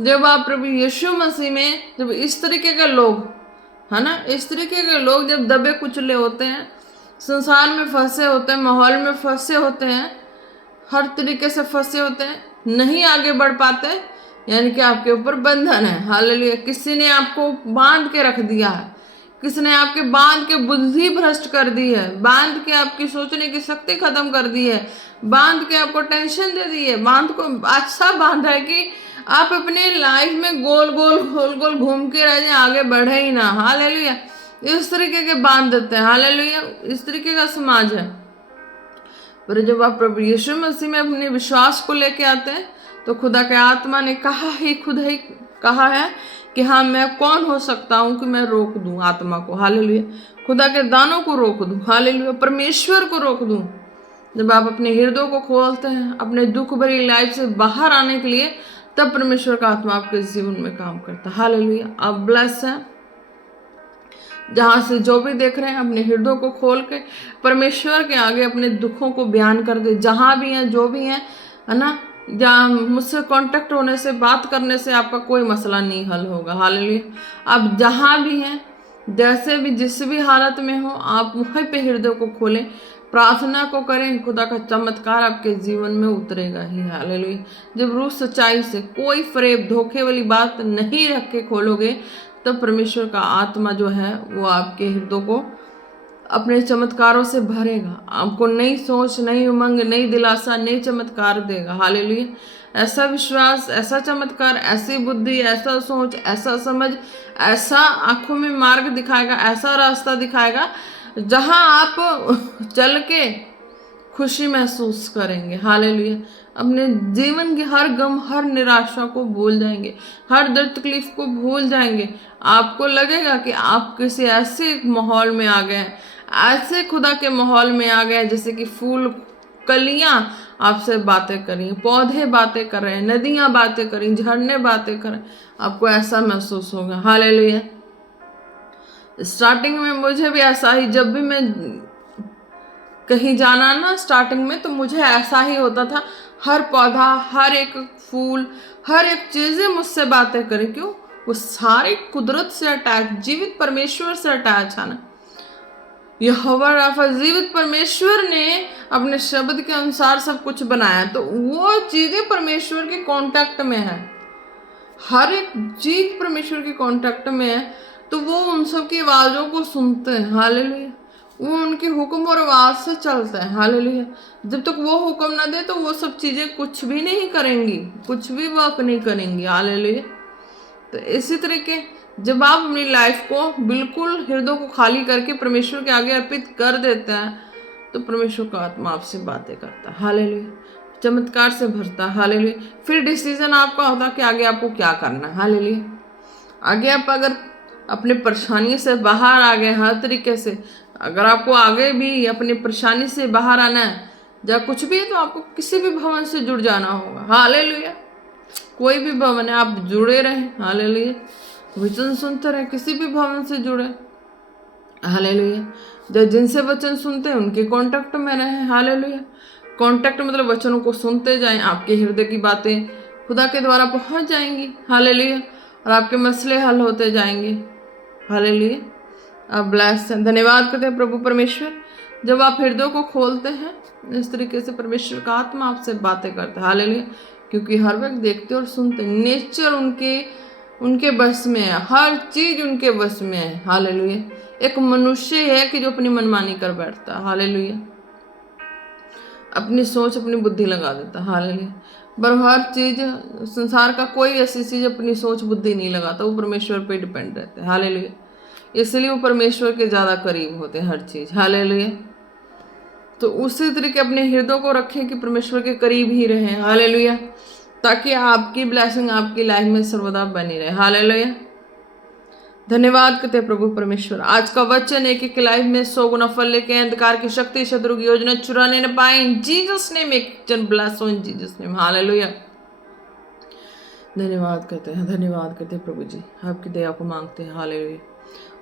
जब आप प्रभु यीशु मसीह में, जब इस तरीके के लोग, है ना, इस तरीके के लोग जब दबे कुचले होते हैं, संसार में फंसे होते हैं, माहौल में फंसे होते हैं, हर तरीके से फंसे होते हैं, नहीं आगे बढ़ पाते, यानी कि आपके ऊपर बंधन है। हालेलुया। किसी ने आपको बांध के रख दिया है, किसी ने आपके बांध के बुद्धि भ्रष्ट कर दी है, बांध के आपकी सोचने की शक्ति खत्म कर दी है, बांध के आपको टेंशन दे दी है, बांध को अच्छा बांधा है कि आप अपने लाइफ में गोल गोल घूम के रह जाए, आगे बढ़े ही ना। हालेलुया। इस तरीके के बांध देते हैं। हालेलुया। इस तरीके का समाज है। पर जब आप प्रभु यीशु मसीह में अपने विश्वास को लेके आते हैं, तो खुदा के आत्मा ने खुद ही कहा है कि हाँ, मैं कौन हो सकता हूँ कि मैं रोक दूं आत्मा को। हालेलुया। खुदा के दानों को रोक दूं। हालेलुया। परमेश्वर को रोक दूं। जब आप अपने हृदय को खोलते हैं अपने दुख भरी लाइफ से बाहर आने के लिए, तब परमेश्वर का आत्मा आपके जीवन में काम करता है। हालेलुया। आप ब्लेस हैं। जहां से जो भी देख रहे हैं, अपने हृदय को खोल के परमेश्वर के आगे अपने दुखों को बयान कर दे। जहां भी हैं, जो भी हैं, है ना, जहाँ मुझसे कांटेक्ट होने से, बात करने से आपका कोई मसला नहीं हल होगा। हालेलुया। आप जहां भी हैं, जैसे भी, जिस भी हालत में हो, आप वहीं पे हृदय को खोलें, प्रार्थना को करें, खुदा का चमत्कार आपके जीवन में उतरेगा ही। हालेलुया। जब रूह सच्चाई से, कोई फरेब धोखे वाली बात नहीं रख के खोलोगे, तब परमेश्वर का आत्मा जो है वो आपके हृदय को अपने चमत्कारों से भरेगा, आपको नई सोच, नई उमंग, नई दिलासा, नई चमत्कार देगा। हालेलुया। ऐसा विश्वास, ऐसा चमत्कार, ऐसी बुद्धि, ऐसा सोच, ऐसा समझ, ऐसा आंखों में मार्ग दिखाएगा, ऐसा रास्ता दिखाएगा जहां आप चल के खुशी महसूस करेंगे। हालेलुया। अपने जीवन की हर गम, हर निराशा को भूल जाएंगे, हर दर्द तकलीफ को भूल जाएंगे। आपको लगेगा कि आप किसी ऐसे माहौल में आ गए हैं, ऐसे खुदा के माहौल में आ गए जैसे कि फूल कलियां आपसे बातें कर रही हैं, पौधे बातें कर रहे हैं, नदियां बातें कर रही, झरने बातें कर रहे हैं, आपको ऐसा महसूस होगा। हालेलुया। स्टार्टिंग में मुझे भी ऐसा ही, जब भी मैं कहीं जाना ना स्टार्टिंग में, तो मुझे ऐसा ही होता था, हर पौधा, हर एक फूल, हर एक चीजें मुझसे बातें करे। क्यों? वो सारी कुदरत से अटैच, जीवित परमेश्वर से अटैच है ना। यहोवा राफा, जीवित परमेश्वर ने अपने शब्द के अनुसार सब कुछ बनाया, तो वो चीजें परमेश्वर के कांटेक्ट में है, हर एक चीज परमेश्वर के कांटेक्ट में है, तो वो उन सब की आवाजों को सुनते हैं। हालेलुया। वो उनके हुक्म और आवाज से चलते हैं। हालेलुया। जब तक वो हुक्म ना दे तो वो सब चीजें कुछ भी नहीं करेंगी, कुछ भी वर्क नहीं करेंगी। हालेलुया। तो इसी तरीके जब आप अपनी लाइफ को बिल्कुल हृदय को खाली करके परमेश्वर के आगे अर्पित कर देते हैं, तो परमेश्वर का आत्मा आपसे बातें करता है। हालेलुया। चमत्कार से भरता है। हालेलुया। फिर डिसीजन आपका होता है कि आगे आपको क्या करना है। हालेलुया। आगे आप अगर अपने परेशानी से बाहर आ गए हर तरीके से, अगर आपको आगे भी अपनी परेशानी से बाहर आना है या कुछ भी है, तो आपको किसी भी भवन से जुड़ जाना होगा। हालेलुया। कोई भी भवन है, आप जुड़े रहें। हालेलुया। वचन सुनते रहे, किसी भी भवन से जुड़े। हालेलुया। जो जिनसे वचन सुनते हैं उनके कांटेक्ट में रहे। हालेलुया। कांटेक्ट मतलब वचनों को सुनते जाएं, आपके हृदय की बातें खुदा के द्वारा पहुंच जाएंगी। हालेलुया। और आपके मसले हल होते जाएंगे। हालेलुया। आप ब्लेस्ड हैं। धन्यवाद करते हैं प्रभु परमेश्वर, जब आप हृदय को खोलते हैं इस तरीके से परमेश्वर का आत्मा आपसे बातें करता है। हालेलुया। क्योंकि हर वक्त देखते और सुनते, नेचर उनके बस में है, हर चीज उनके बस में है। हालेलुया। एक मनुष्य है कि जो अपनी मनमानी कर बैठता है। हालेलुया। अपनी सोच अपनी बुद्धि लगा देता है। हालेलुया। पर हर चीज, संसार का कोई ऐसी चीज अपनी सोच बुद्धि नहीं लगाता, वो परमेश्वर पे डिपेंड रहते हैं। हालेलुया। इसलिए वो परमेश्वर के ज्यादा करीब होते हैं हर चीज। हालेलुया। तो उसी तरीके अपने हृदय को रखें कि परमेश्वर के करीब ही रहें। हालेलुया। ताकि आपकी ब्लेसिंग आपकी लाइफ में सर्वदा बनी रहे। हालेलुया। धन्यवाद करते हैं प्रभु परमेश्वर। आज का वचन है कि लाइफ में 100 गुना फल लेके अंधकार की शक्ति, शत्रु की योजना चुराने न पाए। जीसस नेम, एक जन ब्लेस हो इन जीसस नेम। हालेलुया। धन्यवाद करते हैं प्रभु जी, आपकी दया को मांगते हैं। हालेलुया।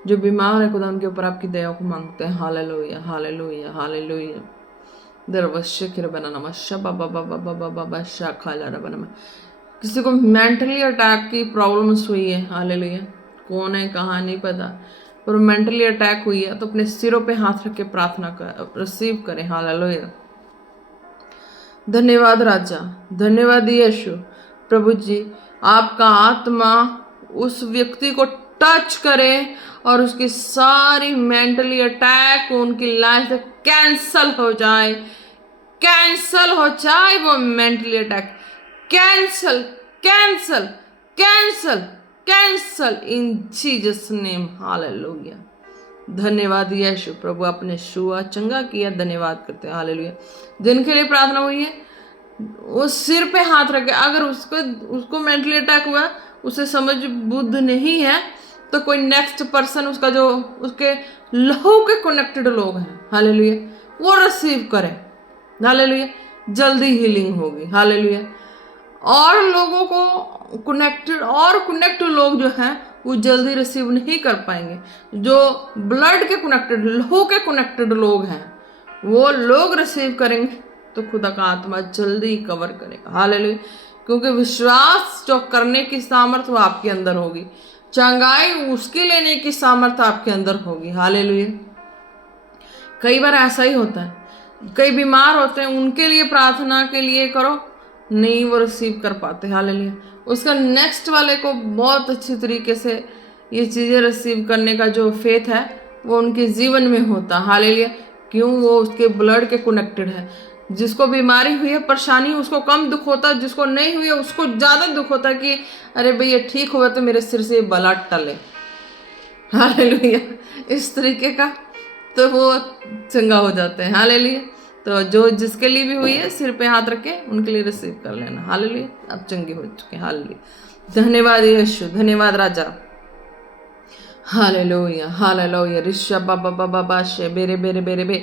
जो बीमार है खुदा, उनके ऊपर आपकी दया को मांगते हैं। हालेलुया। हालेलुया। हालेलुया। दरवश्य किर बनाना मशा बाबा बाबा बाबा बाबा शाखा बना। किसी को मेंटली अटैक की प्रॉब्लम्स हुई है। हालेलुया। कौन है कहाँ नहीं पता, पर मेंटली अटैक हुई है, तो अपने सिरों पे हाथ रख के प्रार्थना कर, रिसीव करें। हालेलुया। धन्यवाद राजा, धन्यवाद यीशु। प्रभु जी, आपका आत्मा उस व्यक्ति को टच करे और उसकी सारी मेंटली अटैक उनकी लाइफ से कैंसल हो जाए, कैंसल हो जाए वो mentally attack. Cancel, cancel, cancel, cancel इन जीसस नेम। हालेलुया। धन्यवाद यीशु। प्रभु आपने छुआ, चंगा किया, धन्यवाद करते हैं। हालेलुया। जिनके लिए प्रार्थना हुई है वो सिर पे हाथ रखे, अगर उसको मेंटली अटैक हुआ, उसे समझ बुद्ध नहीं है, तो कोई नेक्स्ट पर्सन उसका जो उसके लहू के कनेक्टेड लोग हैं, हालेलुया, वो रिसीव करें। हालेलुया। जल्दी हीलिंग होगी। हालेलुया। और लोगों को कनेक्ट लोग जो हैं वो जल्दी रिसीव नहीं कर पाएंगे। जो ब्लड के कनेक्टेड, लहू के कनेक्टेड लोग हैं, वो लोग रिसीव करेंगे तो खुदा का आत्मा जल्दी कवर करेगा। हालेलुया। क्योंकि विश्वास जो करने की सामर्थ्य वो आपके अंदर होगी, चंगाई उसके लेने की सामर्थ्य आपके अंदर होगी। हालेलुया। कई बार ऐसा ही होता है, कई बीमार होते हैं, उनके लिए प्रार्थना के लिए करो, नहीं वो रिसीव कर पाते। हालेलुया। उसका नेक्स्ट वाले को बहुत अच्छी तरीके से ये चीज़ें रिसीव करने का जो फेथ है वो उनके जीवन में होता। हालेलुया। क्यों? वो उसके ब्लड के कनेक्टेड है। जिसको बीमारी हुई है, परेशानी, उसको कम दुख होता है, जिसको नहीं हुई है उसको ज़्यादा दुख होता है कि अरे भाई ये ठीक हुआ तो मेरे सिर से बला टले। हालेलुया। इस तरीके का तो वो चंगा हो जाते हैं। हालेलुया। तो जो जिसके लिए भी हुई है सिर पे हाथ रखे उनके लिए रिसीव कर लेना। हालेलुया। अब चंगे हो चुके हैं। हालेलुया। धन्यवाद यीशु, धन्यवाद राजा। हालेलुया हालेलुया रिशा बाबा बाबा बाशे बेरे बेरे बेरे बे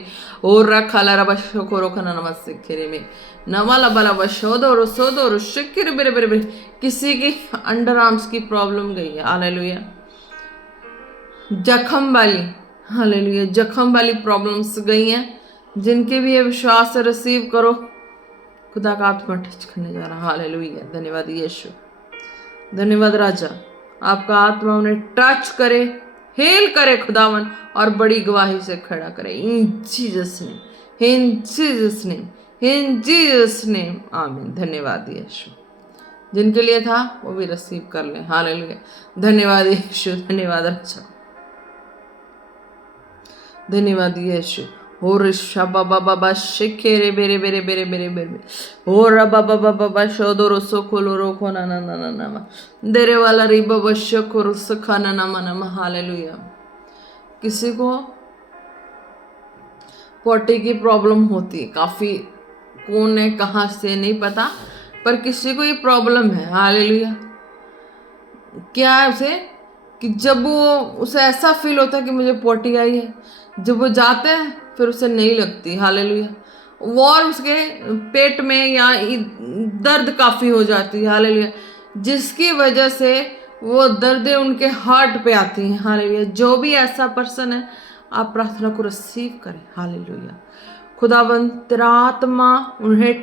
और रखा ला रबा शोको खना नमस्ते खेरे में नवाला बला बशोदो सोदो शिकिर बेरे बेरे बेरे किसी की अंडर आर्म्स की प्रॉब्लम गई है हालेलुया जख्म वाली हालेलुया जख्म वाली प्रॉब्लम्स गई हैं जिनके भी ये विश्वास से रिसीव करो खुदा का आत्मा टच करने जा रहा हालेलुया धन्यवाद यीशु धन्यवाद राजा आपका आत्मा उन्हें टच करे हेल करे खुदावन और बड़ी गवाही से खड़ा करे इन Jesus name in Jesus name in Jesus name आमीन धन्यवाद यीशु जिनके लिए था वो भी रिसीव कर ले हालेलुया धन्यवाद यीशु धन्यवाद राजा धन्यवाद यीशु और शबा बाबा शिखे रे बेरे बेरे बेरे बेरे बेरे और बाबा बाबा शोदो रोसो खोलो रोको ना ना ना ना ना देरे वाला री बाबा शको रोसो खाना ना मना मा हालेलुया किसी को पोटी की प्रॉब्लम होती है काफी कौन है कहाँ से नहीं पता पर किसी को ये प्रॉब्लम है हालेलुया क्या है उसे कि जब वो उसे ऐसा फील होता है कि मुझे पोटी आई है जब वो जाते हैं फिर उसे नहीं लगती हालेलुया और उसके पेट में या दर्द काफ़ी हो जाती है हालेलुया जिसकी वजह से वो दर्दें उनके हार्ट पे आती हैं हालेलुया जो भी ऐसा पर्सन है आप प्रार्थना को रिसीव करें हालेलुया खुदावंद तेरा आत्मा उन्हें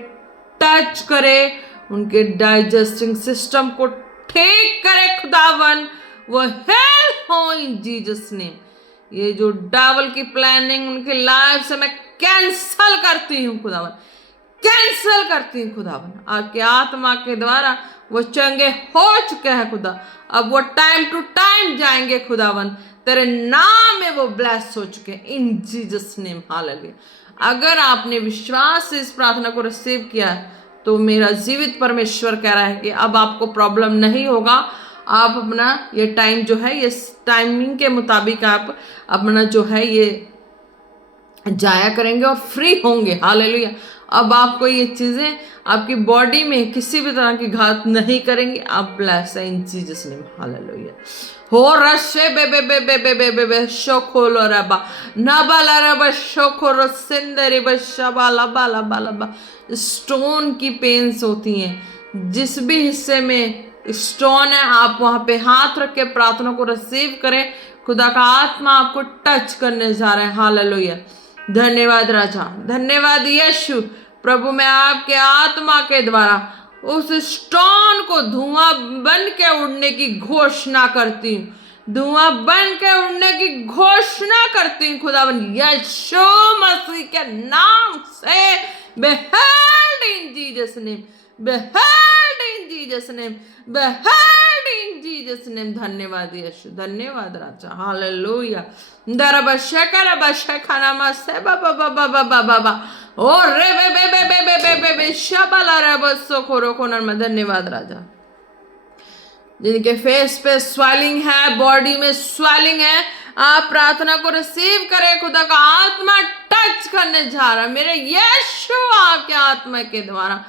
टच करे उनके डाइजेस्टिंग सिस्टम को ठीक करे खुदावन वो हेल्प हो इन जीसस नेम ये जो डेविल की प्लानिंग उनकी लाइफ से मैं कैंसल करती हूँ खुदावन कैंसल करती हूँ खुदावन आपके आत्मा के द्वारा वो चंगे हो चुके हैं खुदा अब वो टाइम टू टाइम जाएंगे खुदावन तेरे नाम में वो ब्लेस हो चुके हैं इन जीसस नेम हालेलुया अगर आपने विश्वास से इस प्रार्थना को रिसीव किया है तो मेरा जीवित परमेश्वर कह रहा है कि अब आपको प्रॉब्लम नहीं होगा आप अपना ये टाइम जो है ये टाइमिंग के मुताबिक आप अपना जो है ये जाया करेंगे और फ्री होंगे हालेलुया अब आपको ये चीज़ें आपकी बॉडी में किसी भी तरह की घात नहीं करेंगी आप ब्लेस है इन जीसस नेम हालेलुया हो रशे बे बे बे बे बे बे बे बे शोखोलो रबा नबाला रबा शोखोरो सिंदरी बशबा लबा लबा लबा स्टोन की पेन्स होती हैं जिस भी हिस्से में स्टोन है आप वहां पे हाथ रख के प्रार्थना को रिसीव करें खुदा का आत्मा आपको टच करने जा रहा है हालेलुया धन्यवाद राजा धन्यवाद यीशु प्रभु मैं आपके आत्मा के द्वारा उस स्टोन को धुआं बन के उड़ने की घोषणा करती हूँ धुआं बन के उड़ने की घोषणा करती हूँ खुदावन यीशु मसीह के नाम से behold in Jesus name behold in Jesus name behold in Jesus name धन्यवाद यीशु धन्यवाद राजा हालेलुया दरबा शकरबा शखनामा से बाबा बाबा बाबा बाबा ओ रे बे बे बे बे बे बे बे बे शबला रबा सोखोरो कोनर में धन्यवाद राजा जिनके फेस पे स्वेलिंग है बॉडी में स्वेलिंग है आप प्रार्थना को रिसीव करें खुदा का आत्मा टच करने जा रहा है मेरे यीशु आपके आत्मा के द्वारा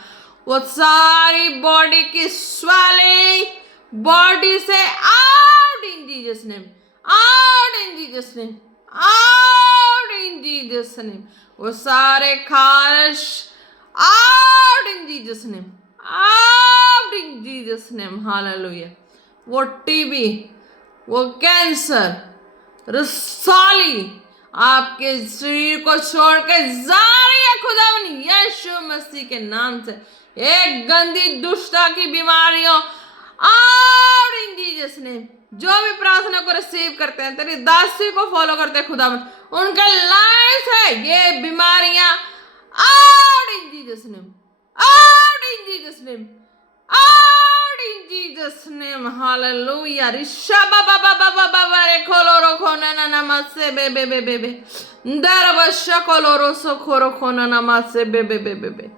वो सारी बॉडी की स्वेलिंग बॉडी से out in Jesus name out in Jesus name out in Jesus name वो सारे खारिश out in Jesus name out in Jesus name hallelujah वो टीबी वो कैंसर रसाली आपके शरीर को छोड़ के जा रही है खुदावन यीशु मसीह के नाम से एक गंदी दुष्टता की बीमारियों और इन जीसस ने जो भी प्रार्थना को रिसीव करते हैं तेरी दासी को फॉलो करते हैं खुदावन उनके लाइफ है ये बीमारियां out in Jesus name out in Jesus name out in Jesus name hallelujah रिशा बाबा बाबा बाबा रे खोलो रो खोना ना नमस्ते बे बे बे बे बे दरबशा खोलो रो सो खोरो खोना नमस्ते बे बे बे बे बे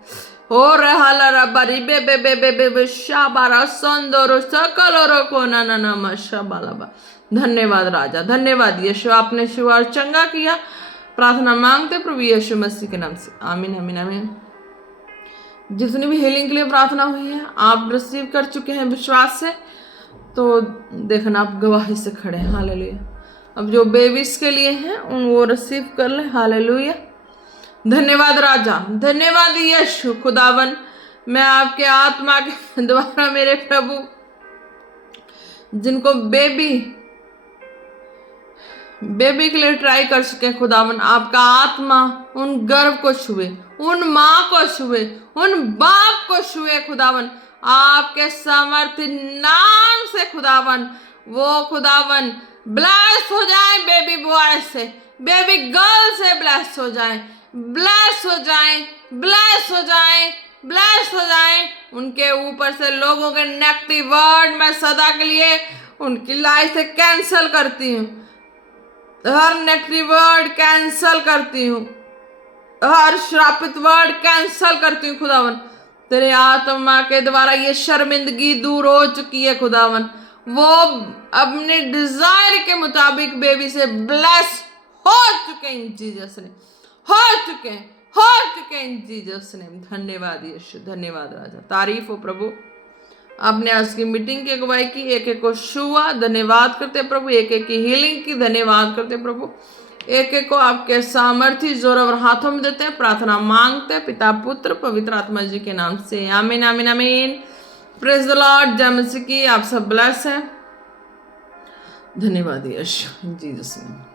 और हलरा बरी बे बे बे बे बे बे शाबारा संदोरो सकलो रो खोना ना नमस्ते बालाबा धन्यवाद राजा धन्यवाद यीशु आपने शिवार चंगा किया प्रार्थना मांगते प्रभु यीशु मसीह के नाम से आमीन आमीन आमीन जितनी भी हीलिंग के लिए प्रार्थना हुई है आप रिसीव कर चुके हैं विश्वास से तो देखना आप गवाही से खड़े हैं हालेलुया अब जो बेबीज के लिए हैं उन वो रिसीव कर ले। हालेलुया। धन्यवाद राजा, धन्यवाद यीशु खुदावन। मैं आपके आत्मा के द्वारा मेरे प्रभु जिनको बेबी के लिए ट्राई कर सके खुदावन, आपका आत्मा उन गर्भ को छुए, उन माँ को छुए, उन बाप को छुए खुदावन, आपके सामर्थ्य नाम से खुदावन। वो खुदावन ब्लेस हो जाए, बेबी बॉय से, बेबी गर्ल से ब्लेस हो जाए, ब्लेस हो जाए, ब्लेस हो जाए, ब्लेस हो जाए। उनके ऊपर से लोगों के नेगेटिव वर्ड मैं सदा के लिए उनकी लाइफ से कैंसिल करती हूँ। हर नेगेटिव वर्ड कैंसिल करती हूँ, हर श्रापित वर्ड कैंसिल करती हूँ खुदावन। तेरे आत्मा के द्वारा ये शर्मिंदगी दूर हो चुकी है खुदावन। वो अपने डिजायर के मुताबिक बेबी से ब्लेस हो चुके इन जीसस ने, हो चुके इन जीसस ने। धन्यवाद यीशु, धन्यवाद राजा, तारीफ हो प्रभु। आपने आज की मीटिंग की अगुवाई की, एक एक को छुआ, धन्यवाद करते प्रभु। एक एक की हीलिंग की, धन्यवाद करते प्रभु। एक एक को आपके सामर्थ्य जोर और हाथों में देते हैं, प्रार्थना मांगते हैं पिता पुत्र पवित्र आत्मा जी के नाम से, आमीन आमीन आमीन। Praise the Lord. जय मसीह की। आप सब ब्लेस हैं। धन्यवाद यीशु, जीसस नेम।